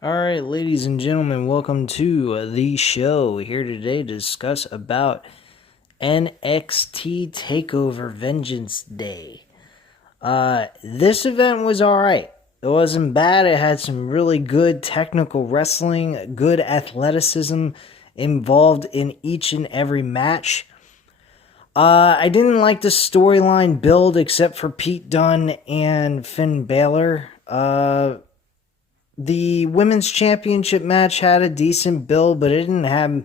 All right, ladies and gentlemen, welcome to the show. Here today to discuss about NXT Takeover Vengeance Day. This event was all right. It wasn't bad. It had some really good technical wrestling, good athleticism involved in each and every match. I didn't like the storyline build except for Pete Dunne and Finn Balor. The women's championship match had a decent build, but it didn't have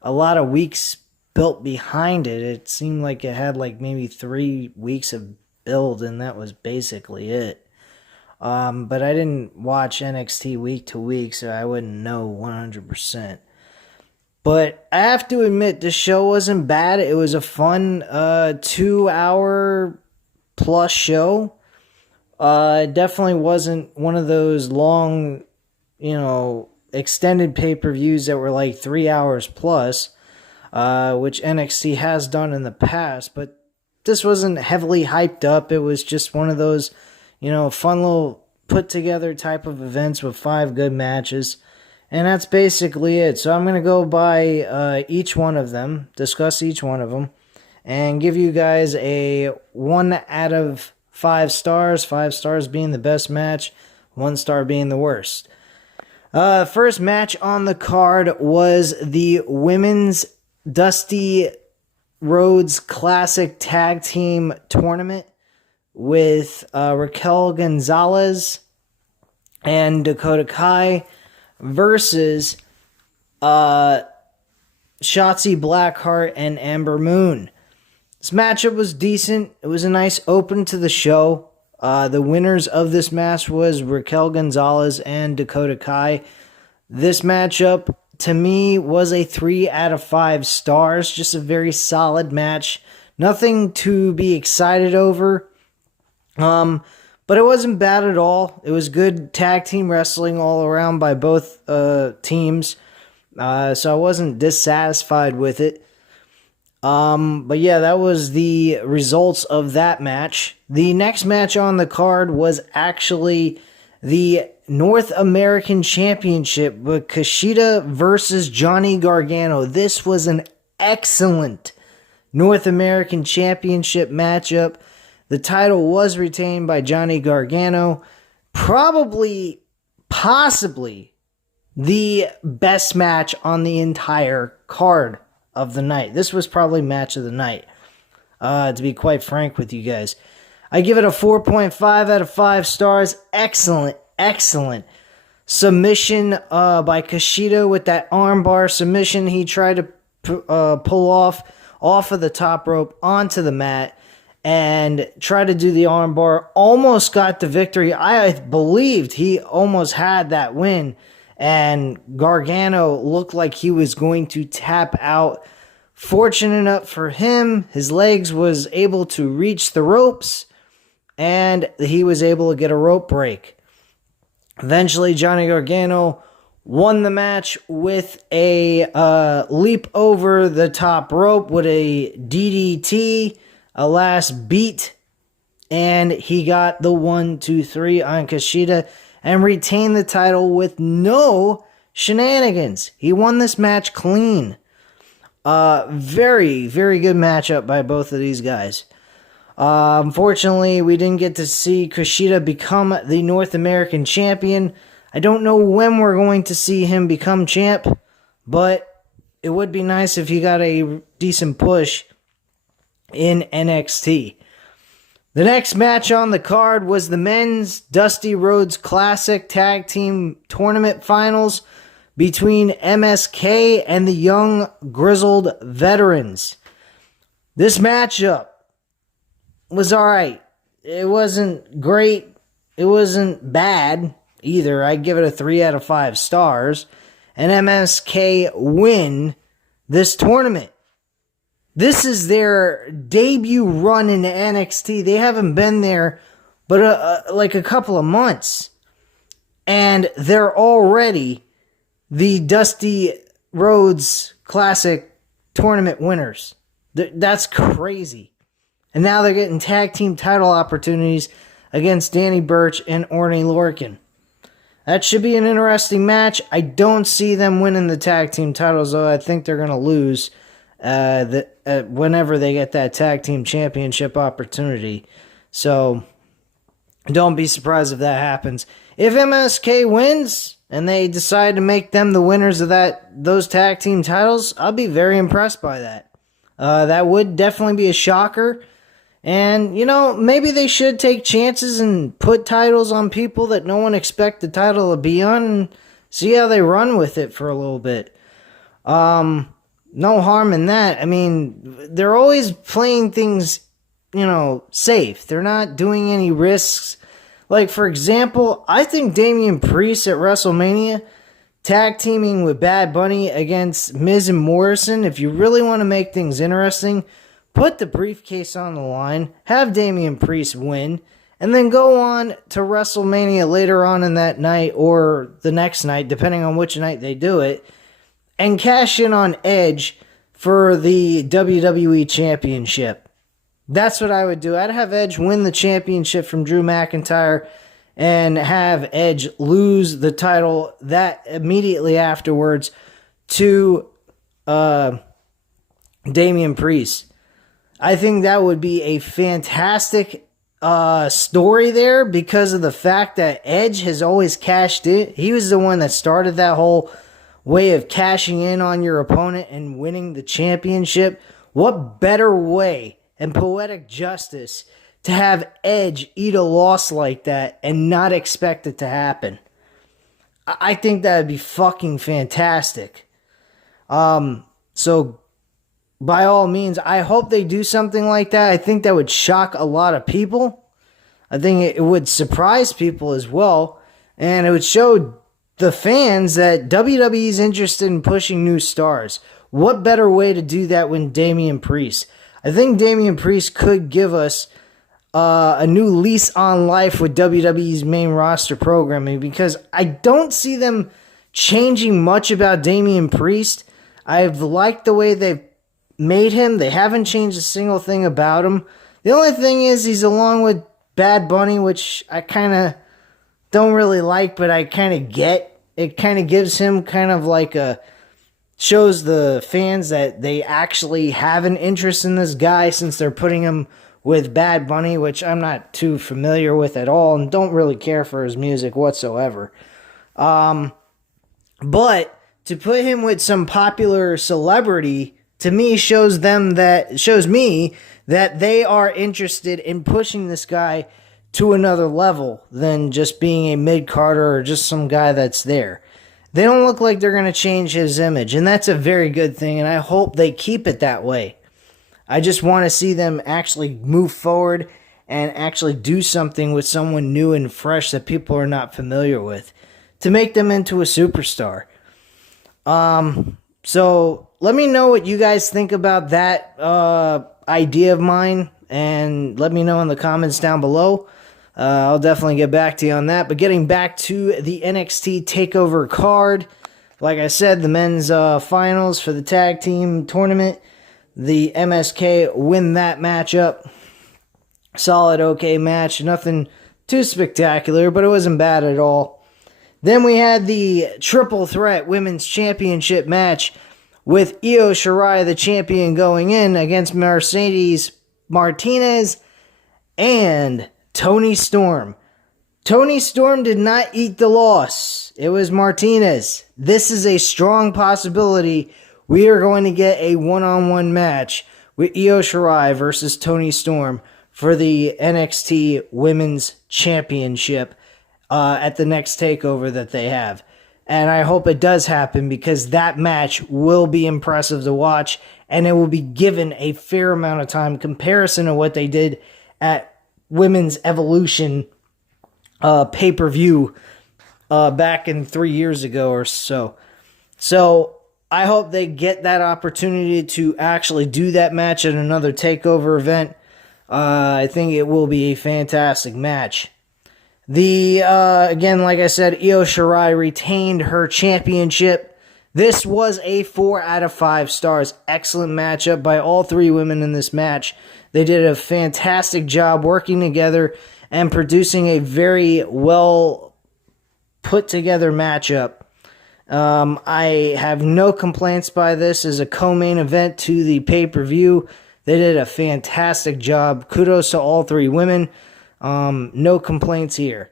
a lot of weeks built behind it. It seemed like it had like maybe 3 weeks of build, and that was basically it. But I didn't watch NXT week to week, so I wouldn't know 100%. But I have to admit, the show wasn't bad. It was a fun 2 hour plus show. It definitely wasn't one of those long, extended pay-per-views that were like 3 hours plus, which NXT has done in the past, but this wasn't heavily hyped up. It was just one of those, fun little put-together type of events with 5 good matches, and that's basically it. So I'm going to go by each one of them, discuss each one of them, and give you guys a 1 out of 5 stars, 5 stars being the best match, 1 star being the worst. First match on the card was the Women's Dusty Rhodes Classic Tag Team Tournament with Raquel Gonzalez and Dakota Kai versus Shotzi Blackheart and Amber Moon. This matchup was decent. It was a nice open to the show. The winners of this match was Raquel Gonzalez and Dakota Kai. This matchup, to me, was a 3 out of 5 stars. Just a very solid match. Nothing to be excited over. But it wasn't bad at all. It was good tag team wrestling all around by both teams. So I wasn't dissatisfied with it. But yeah, that was the results of that match. The next match on the card was actually the North American Championship with Kushida versus Johnny Gargano. This was an excellent North American Championship matchup. The title was retained by Johnny Gargano. Possibly the best match on the entire card of the night. This was probably match of the night, to be quite frank with you guys. I give it a 4.5 out of 5 stars. Excellent submission by Kushida with that armbar submission he tried to pull off of the top rope onto the mat and try to do the armbar. Almost got the victory. I believed he almost had that win, and Gargano looked like he was going to tap out. Fortunate enough for him, his legs was able to reach the ropes, and he was able to get a rope break. Eventually, Johnny Gargano won the match with a leap over the top rope with a DDT, a last beat, and he got the 1, 2, 3 on Kushida and retained the title with no shenanigans. He won this match clean. Very, very good matchup by both of these guys. Unfortunately, we didn't get to see Kushida become the North American champion. I don't know when we're going to see him become champ, but it would be nice if he got a decent push in NXT. The next match on the card was the Men's Dusty Rhodes Classic Tag Team Tournament Finals between MSK and the Young Grizzled Veterans. This matchup was alright. It wasn't great. It wasn't bad either. I'd give it a 3 out of 5 stars. And MSK win this tournament. This is their debut run in NXT. They haven't been there but like a couple of months. And they're already the Dusty Rhodes Classic tournament winners. That's crazy. And now they're getting tag team title opportunities against Danny Burch and Orny Lorcan. That should be an interesting match. I don't see them winning the tag team titles, though. I think they're going to lose whenever they get that tag team championship opportunity. So don't be surprised if that happens. If MSK wins and they decide to make them the winners of those tag team titles, I'll be very impressed by that. That would definitely be a shocker. And, maybe they should take chances and put titles on people that no one expect the title to be on and see how they run with it for a little bit. No harm in that. I mean, they're always playing things, safe. They're not doing any risks. Like, for example, I think Damian Priest at WrestleMania tag teaming with Bad Bunny against Miz and Morrison, if you really want to make things interesting, put the briefcase on the line, have Damian Priest win, and then go on to WrestleMania later on in that night or the next night, depending on which night they do it, and cash in on Edge for the WWE Championship. That's what I would do. I'd have Edge win the championship from Drew McIntyre and have Edge lose the title that immediately afterwards to Damian Priest. I think that would be a fantastic story there because of the fact that Edge has always cashed in. He was the one that started that whole way of cashing in on your opponent and winning the championship. What better way and poetic justice to have Edge eat a loss like that and not expect it to happen? I think that would be fucking fantastic. So by all means, I hope they do something like that. I think that would shock a lot of people. I think it would surprise people as well. And it would show the fans that WWE is interested in pushing new stars. What better way to do that than Damian Priest? I think Damian Priest could give us a new lease on life with WWE's main roster programming because I don't see them changing much about Damian Priest. I've liked the way they've made him. They haven't changed a single thing about him. The only thing is he's along with Bad Bunny, which I kind of don't really like, but I kind of get. It kind of gives him kind of like shows the fans that they actually have an interest in this guy since they're putting him with Bad Bunny, which I'm not too familiar with at all and don't really care for his music whatsoever. But to put him with some popular celebrity, to me, shows me that they are interested in pushing this guy to another level than just being a mid-carder or just some guy that's there. They don't look like they're going to change his image, and that's a very good thing, and I hope they keep it that way. I just want to see them actually move forward and actually do something with someone new and fresh that people are not familiar with to make them into a superstar. So let me know what you guys think about that idea of mine, and let me know in the comments down below. I'll definitely get back to you on that. But getting back to the NXT TakeOver card, like I said, the men's finals for the tag team tournament, the MSK win that matchup. Solid, okay match. Nothing too spectacular, but it wasn't bad at all. Then we had the triple threat women's championship match with Io Shirai, the champion, going in against Mercedes Martinez and Toni Storm. Toni Storm did not eat the loss. It was Martinez. This is a strong possibility. We are going to get a one-on-one match with Io Shirai versus Toni Storm for the NXT Women's Championship at the next takeover that they have. And I hope it does happen because that match will be impressive to watch and it will be given a fair amount of time comparison to what they did at Women's Evolution pay-per-view back in 3 years ago or so. So I hope they get that opportunity to actually do that match at another takeover event. I think it will be a fantastic match. Again, like I said, Io Shirai retained her championship. This was a 4 out of 5 stars. Excellent matchup by all three women in this match. They did a fantastic job working together and producing a very well put together matchup. I have no complaints by this as a co-main event to the pay-per-view. They did a fantastic job. Kudos to all three women. No complaints here.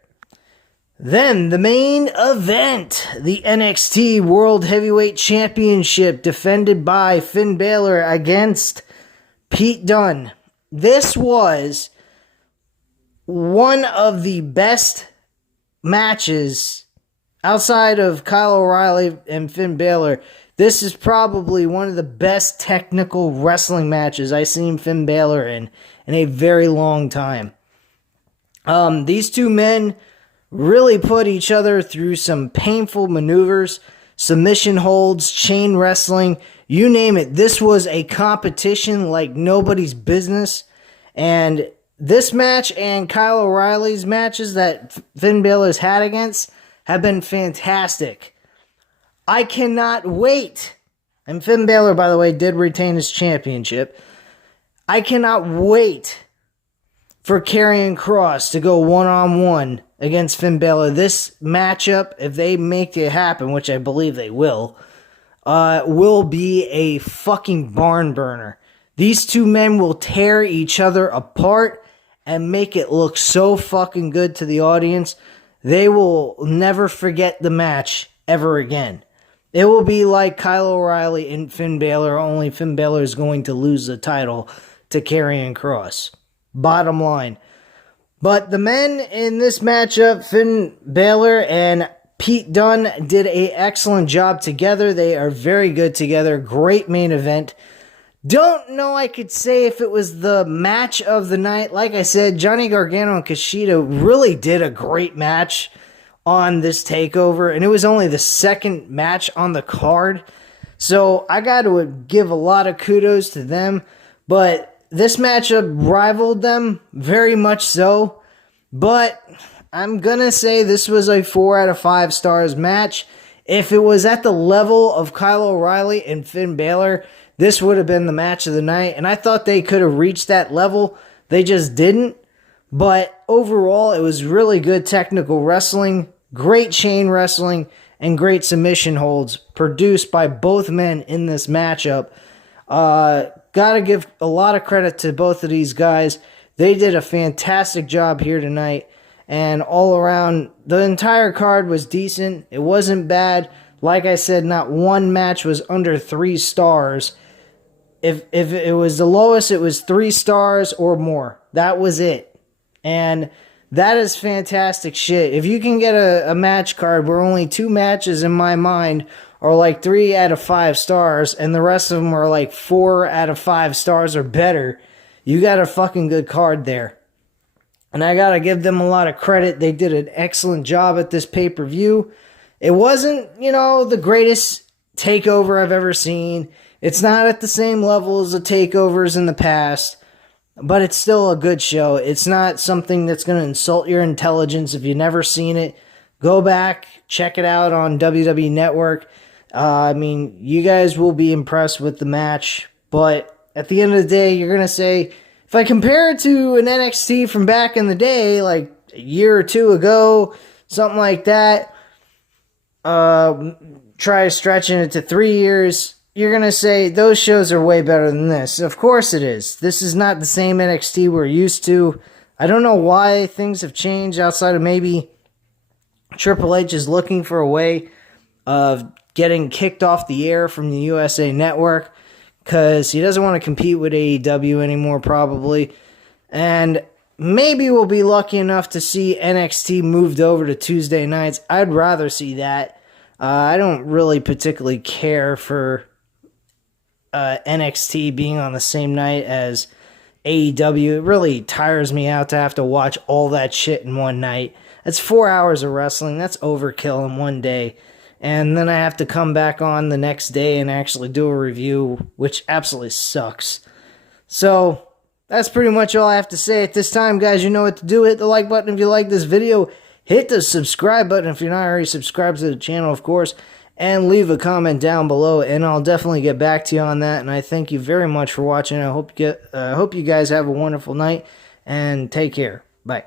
Then the main event, the NXT World Heavyweight Championship, defended by Finn Balor against Pete Dunne. This was one of the best matches outside of Kyle O'Reilly and Finn Balor. This is probably one of the best technical wrestling matches I've seen Finn Balor in a very long time. These two men really put each other through some painful maneuvers, submission holds, chain wrestling, you name it. This was a competition like nobody's business. And this match and Kyle O'Reilly's matches that Finn Balor's had against have been fantastic. I cannot wait. And Finn Balor, by the way, did retain his championship. I cannot wait for Karrion Kross to go one-on-one against Finn Balor. This matchup, if they make it happen, which I believe they will be a fucking barn burner. These two men will tear each other apart and make it look so fucking good to the audience. They will never forget the match ever again. It will be like Kyle O'Reilly and Finn Balor, only Finn Balor is going to lose the title to Karrion Kross. Bottom line. But the men in this matchup, Finn Balor and Pete Dunne, did an excellent job together. They are very good together. Great main event. Don't know I could say if it was the match of the night. Like I said, Johnny Gargano and Kushida really did a great match on this takeover, and it was only the second match on the card. So I got to give a lot of kudos to them, but this matchup rivaled them very much so. But I'm going to say this was a 4 out of 5 stars match. If it was at the level of Kyle O'Reilly and Finn Balor, this would have been the match of the night, and I thought they could have reached that level. They just didn't. But overall, it was really good technical wrestling, great chain wrestling, and great submission holds produced by both men in this matchup. Gotta give a lot of credit to both of these guys. They did a fantastic job here tonight, and all around, the entire card was decent. It wasn't bad. Like I said, not one match was under 3 stars. If it was the lowest, it was 3 stars or more. That was it. And that is fantastic shit. If you can get a match card where only 2 matches in my mind are like 3 out of 5 stars and the rest of them are like 4 out of 5 stars or better, you got a fucking good card there. And I gotta give them a lot of credit. They did an excellent job at this pay-per-view. It wasn't, the greatest takeover I've ever seen. It's not at the same level as the takeovers in the past, but it's still a good show. It's not something that's going to insult your intelligence. If you've never seen it, go back, check it out on WWE Network. You guys will be impressed with the match, but at the end of the day, you're going to say, if I compare it to an NXT from back in the day, like a year or 2 ago, something like that, try stretching it to 3 years, you're going to say those shows are way better than this. Of course it is. This is not the same NXT we're used to. I don't know why things have changed outside of maybe Triple H is looking for a way of getting kicked off the air from the USA Network because he doesn't want to compete with AEW anymore probably. And maybe we'll be lucky enough to see NXT moved over to Tuesday nights. I'd rather see that. I don't really particularly care for NXT being on the same night as AEW. It really tires me out to have to watch all that shit in one night. That's 4 hours of wrestling. That's overkill in one day. And then I have to come back on the next day and actually do a review, which absolutely sucks. So that's pretty much all I have to say at this time, guys. You know what to do. Hit the like button if you like this video. Hit the subscribe button if you're not already subscribed to the channel, of course. And leave a comment down below, and I'll definitely get back to you on that. And I thank you very much for watching. I hope you guys have a wonderful night, and take care. Bye.